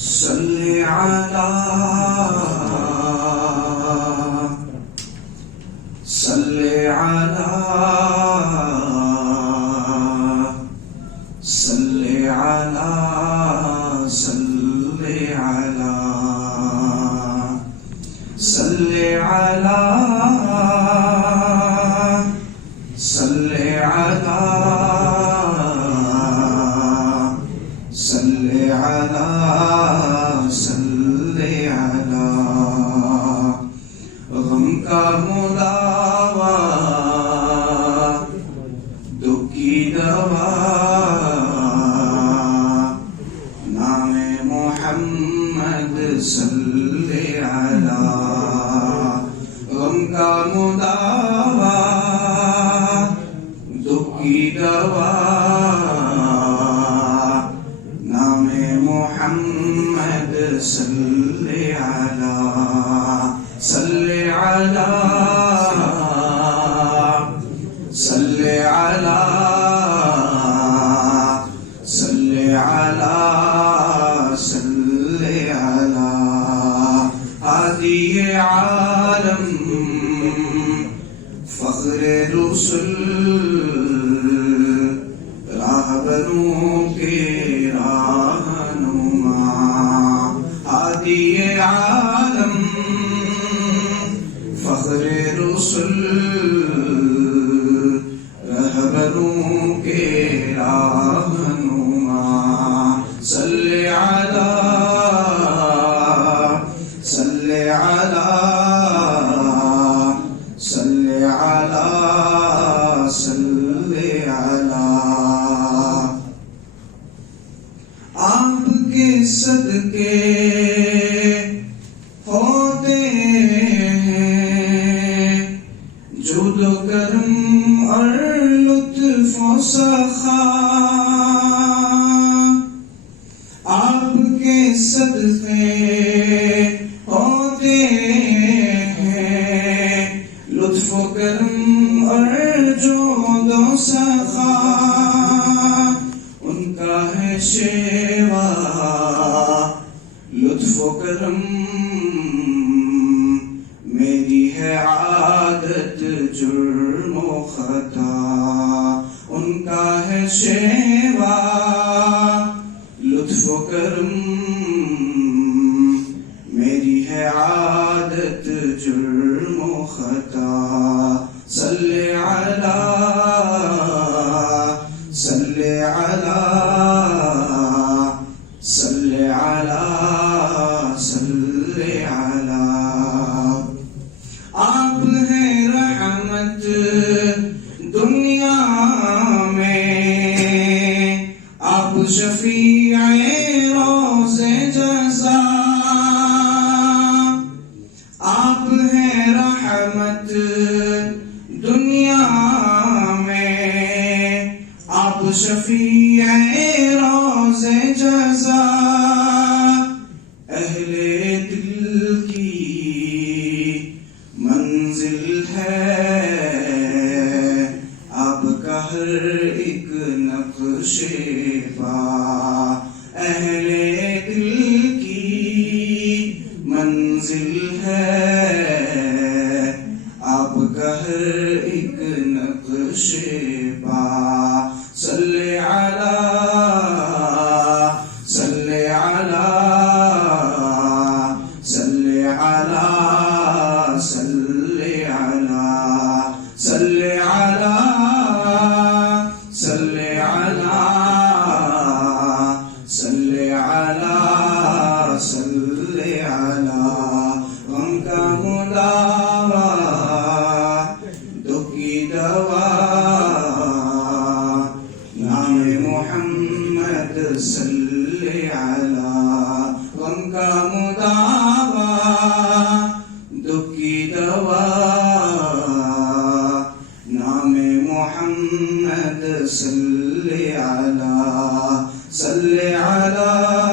صلی علی صلی علی صلی علی صلی علی صلی علی صلی علی صلی علی صلی علی غم کا مداوا دکھ کی دوا نام محمد صلی علی غم کا مداوا دکھ کی دوا نام محمد صلی علی صلی علی صلی علی صلی علی صلی علی ہادی عالم فخر رسل راہبروں کے راہنما ہادی عالم فخر رسل رہبروں کے راہنما صلی علی صلی علی صلی علی صلی علی آپ کے صدقے ہوتے ہیں جود و کرم اور لطف و سخا آپ کے صدقے ہوتے ہیں لطف و کرم اور جود و سخا ان کا ہے شیوا لطف و کرم میری ہے عادت جرم و خطا ان کا ہے شیوا لطف و کرم میری ہے عادت جرم و خطا صلی علی صلی علی صلی علی صلی علی آپ ہیں رحمت دنیا میں آپ شفیع روز جزا آپ ہیں رحمت دنیا میں آپ شفیع روز جزا اہل دل کی منزل ہے آپ کا ہر ایک نقش پا اہل دل کی منزل ہے آپ کا ہر ایک نقش پا صلی علی صلی علی صلی علی صلی علی صلی علی صلی علی صلی علی صلی علی غم کا مداوا دکھ کی دوا نام محمد صلی علی غم کا مداوا دکھ کی دوا نام محمد صلی علی صلی علی